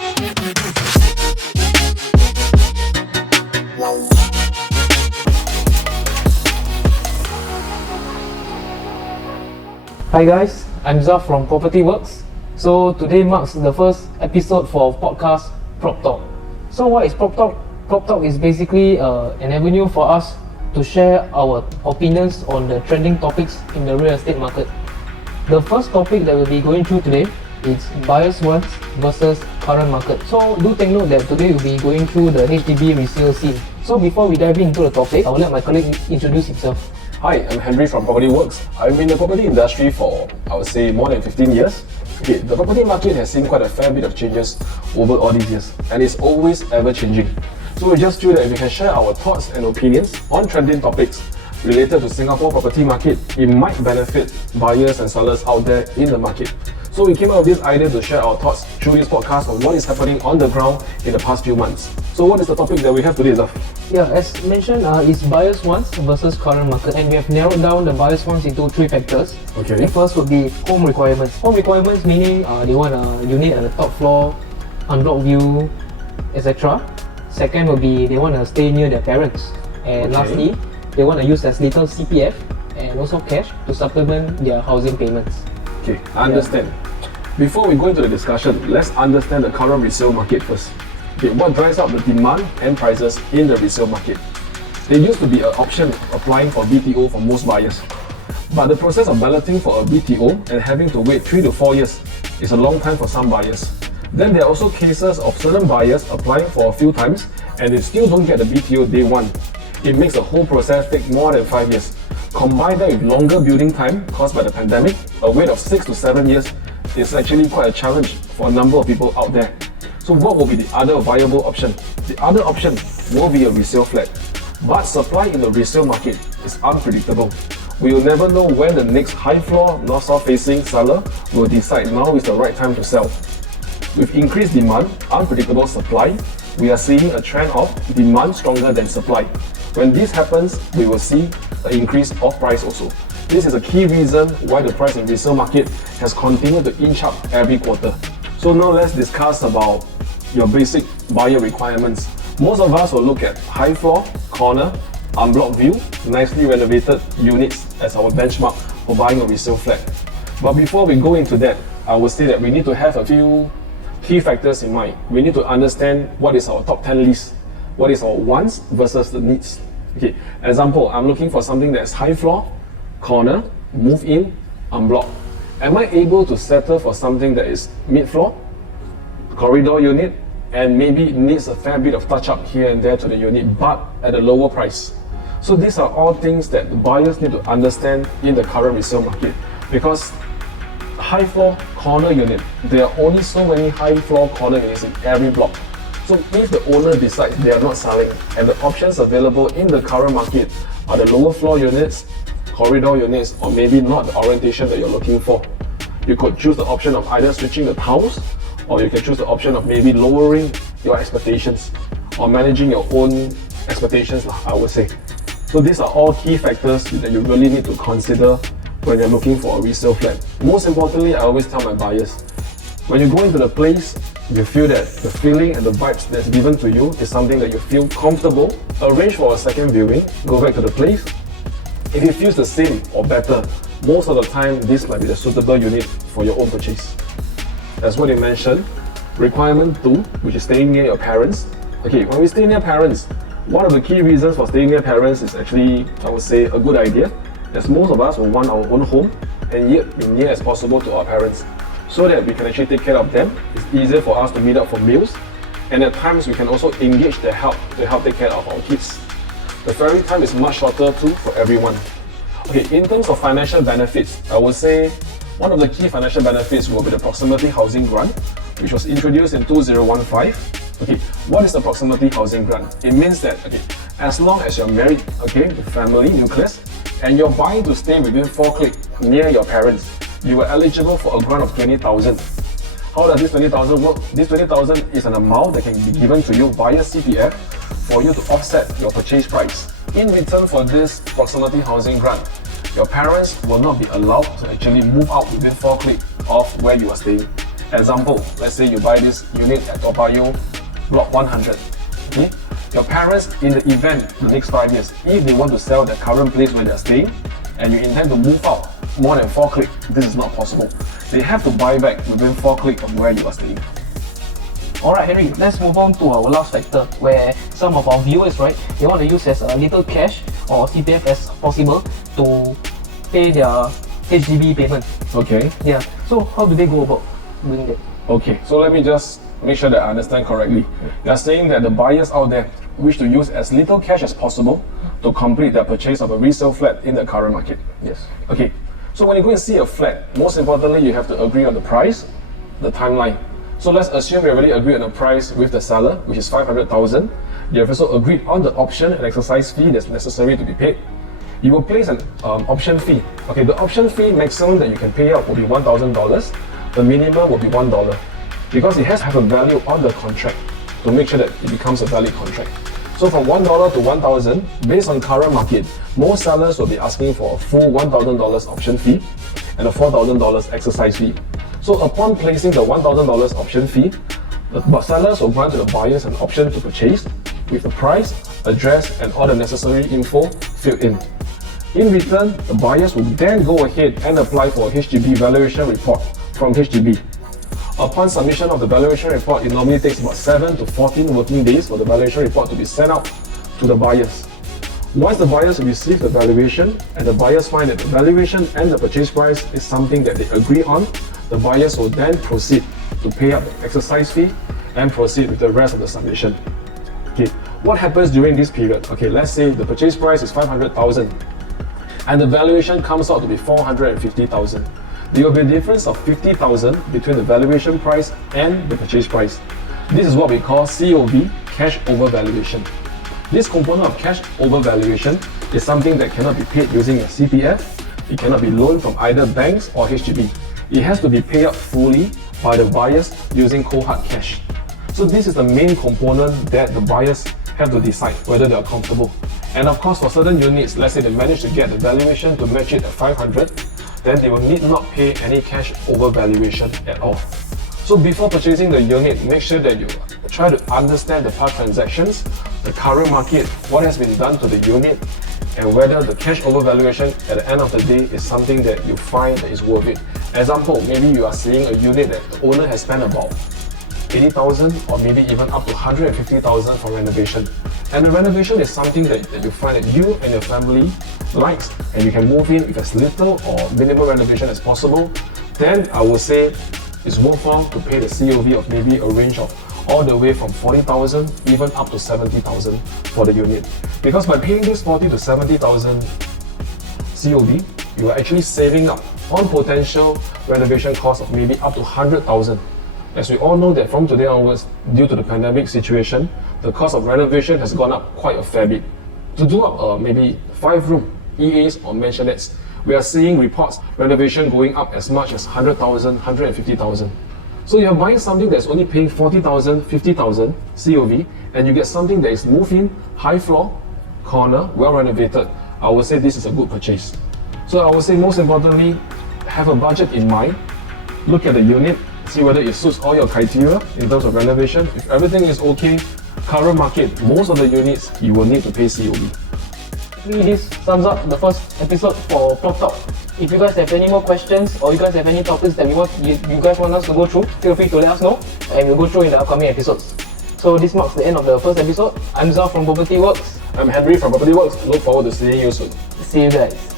Hi guys, I'm Zaf from PROPTALKZ. So today marks the first episode for podcast Prop Talk. So what is Prop Talk? Prop Talk is basically an avenue for us to share our opinions on the trending topics in the real estate market. The first topic that we'll be going through today is buyer's wants versus current market. So do take note that today we'll be going through the HDB resale scene. So before we dive into the topic, I will let my colleague introduce himself. Hi, I'm Henry from PROPTYWORKZ. I've been in the property industry for, I would say, more than 15 years. Okay, the property market has seen quite a fair bit of changes over all these years, and it's always ever changing. So we just feel that if we can share our thoughts and opinions on trending topics related to Singapore property market, it might benefit buyers and sellers out there in the market. So we came up with this idea to share our thoughts through this podcast on what is happening on the ground in the past few months. So what is the topic that we have today, Zaf? Yeah, as mentioned, it's buyer's wants versus current market, and we have narrowed down the buyer's wants into three factors. Okay. The first would be home requirements. Home requirements meaning they want a unit at the top floor, unblocked view, etc. Second would be they want to stay near their parents, and lastly, they want to use as little CPF and also cash to supplement their housing payments. Okay, I understand. Before we go into the discussion, let's understand the current resale market first. Okay, what drives up the demand and prices in the resale market? There used to be an option applying for BTO for most buyers. But the process of balloting for a BTO and having to wait 3 to 4 years is a long time for some buyers. Then there are also cases of certain buyers applying for a few times and they still don't get the BTO day one. It makes the whole process take more than 5 years. Combine that with longer building time caused by the pandemic, a wait of 6 to 7 years is actually quite a challenge for a number of people out there. So what will be the other viable option? The other option will be a resale flat. But supply in the resale market is unpredictable. We will never know when the next high floor, north-south facing seller will decide now is the right time to sell. With increased demand, unpredictable supply, we are seeing a trend of demand stronger than supply. When this happens, we will see an increase of price also. This is a key reason why the price in resale market has continued to inch up every quarter. So now let's discuss about your basic buyer requirements. Most of us will look at high floor, corner, unblocked view, nicely renovated units as our benchmark for buying a resale flat. But before we go into that, I would say that we need to have a few key factors in mind. We need to understand what is our top 10 list. What is our wants versus the needs. Okay, example, I'm looking for something that's high floor, corner, move in, unblocked. Am I able to settle for something that is mid-floor, corridor unit, and maybe needs a fair bit of touch-up here and there to the unit, but at a lower price? So these are all things that the buyers need to understand in the current resale market, because high floor corner unit, there are only so many high floor corner units in every block. So if the owner decides they are not selling and the options available in the current market are the lower floor units, corridor units, or maybe not the orientation that you're looking for, you could choose the option of either switching the towns, or you can choose the option of maybe lowering your expectations or managing your own expectations, I would say. So these are all key factors that you really need to consider when you're looking for a resale flat. Most importantly, I always tell my buyers, when you go into the place, you feel that the feeling and the vibes that's given to you is something that you feel comfortable, arrange for a second viewing, go back to the place. If it feels the same or better, most of the time this might be the suitable unit for your own purchase. As what you mentioned, requirement 2, which is staying near your parents. Okay, when we stay near parents, one of the key reasons for staying near parents is actually, I would say, a good idea, as most of us will want our own home and yet be near as possible to our parents, so that we can actually take care of them. It's easier for us to meet up for meals, and at times we can also engage their help to help take care of our kids. The ferry time is much shorter too for everyone. Okay, in terms of financial benefits, I would say one of the key financial benefits will be the proximity housing grant, which was introduced in 2015. Okay, what is the proximity housing grant? It means that, okay, as long as you're married, okay, with family nucleus, and you're buying to stay within 4 clicks near your parents, you are eligible for a grant of 20,000. How does this 20,000 work? This 20,000 is an amount that can be given to you via CPF for you to offset your purchase price. In return for this proximity housing grant, your parents will not be allowed to actually move out within 4 clicks of where you are staying. Example, let's say you buy this unit at Toa Payoh, block 100. Okay? Your parents, in the event the next 5 years, if they want to sell their current place where they're staying, and you intend to move out more than 4 clicks, this is not possible. They have to buy back within 4 clicks of where you are staying. Alright Henry, let's move on to our last factor where some of our viewers, right, they want to use as little cash or CPF as possible to pay their HDB payment. Okay. Yeah, so how do they go about doing that? Okay, so let me just make sure that I understand correctly. You're saying that the buyers out there wish to use as little cash as possible to complete their purchase of a resale flat in the current market. Yes. Okay, so when you go and see a flat, most importantly, you have to agree on the price, the timeline. So let's assume you already agreed on the price with the seller, which is 500,000. You have also agreed on the option and exercise fee that's necessary to be paid. You will place an option fee. Okay, the option fee maximum that you can pay out will be $1,000. The minimum will be $1 because it has to have a value on the contract to make sure that it becomes a valid contract. So from $1 to $1,000, based on current market, most sellers will be asking for a full $1,000 option fee and a $4,000 exercise fee. So upon placing the $1,000 option fee, the sellers will grant to the buyers an option to purchase with the price, address, and all the necessary info filled in. In return, the buyers will then go ahead and apply for a HDB valuation report from HDB. Upon submission of the valuation report, it normally takes about 7 to 14 working days for the valuation report to be sent out to the buyers. Once the buyers receive the valuation and the buyers find that the valuation and the purchase price is something that they agree on, the buyers will then proceed to pay up the exercise fee and proceed with the rest of the submission. Okay, what happens during this period? Okay, let's say the purchase price is 500,000 and the valuation comes out to be 450,000. There will be a difference of 50,000 between the valuation price and the purchase price. This is what we call COV, cash over valuation. This component of cash over valuation is something that cannot be paid using a CPF. It cannot be loaned from either banks or HDB. It has to be paid out fully by the buyers using cold hard cash. So this is the main component that the buyers have to decide whether they are comfortable. And of course, for certain units, let's say they manage to get the valuation to match it at 500, then they will need not pay any cash over valuation at all. So before purchasing the unit, make sure that you try to understand the past transactions, the current market, what has been done to the unit, and whether the cash over valuation at the end of the day is something that you find that is worth it. Example, maybe you are seeing a unit that the owner has spent about 80,000 or maybe even up to 150,000 for renovation. And the renovation is something that you find that you and your family likes and you can move in with as little or minimal renovation as possible, then I would say it's worthwhile to pay the COV of maybe a range of all the way from 40,000 even up to 70,000 for the unit. Because by paying this 40 to 70,000 COV, you are actually saving up on potential renovation costs of maybe up to 100,000. As we all know that from today onwards, due to the pandemic situation, the cost of renovation has gone up quite a fair bit. To do up maybe 5-room EAs or mansionettes, we are seeing reports renovation going up as much as 100,000, 150,000. So you're buying something that's only paying 40,000, 50,000 COV, and you get something that is move-in, high floor, corner, well renovated. I would say this is a good purchase. So I would say most importantly, have a budget in mind, look at the unit, see whether it suits all your criteria in terms of renovation. If everything is okay, current market, most of the units you will need to pay COV. This sums up the first episode for Prop Talk. If you guys have any more questions or you guys have any topics that you guys want us to go through, feel free to let us know and we'll go through in the upcoming episodes. So this marks the end of the first episode. I'm Zaf from PropertyWorkz. I'm Henry from PropertyWorkz. Look forward to seeing you soon. See you guys.